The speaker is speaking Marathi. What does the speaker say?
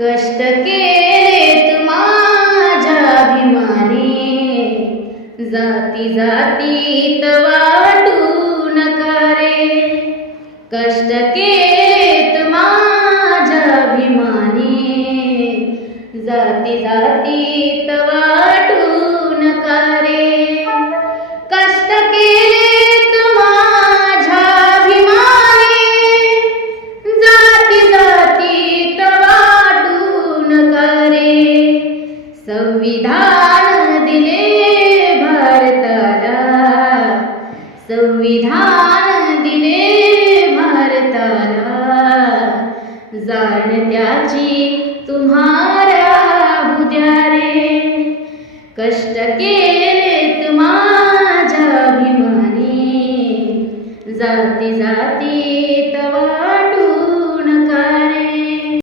कष्ट केलेत माझ्या अभिमानी. जाती जातीत वाटू नका रे. कष्ट केलेत माझ्या अभिमानी. जाती जाती संविधान दिले भारताला. संविधान दिले भारताला. जाण त्याची तुम्हारा उद्या रे. कष्ट केलेत माझ्या अभिमानी. जाती जाती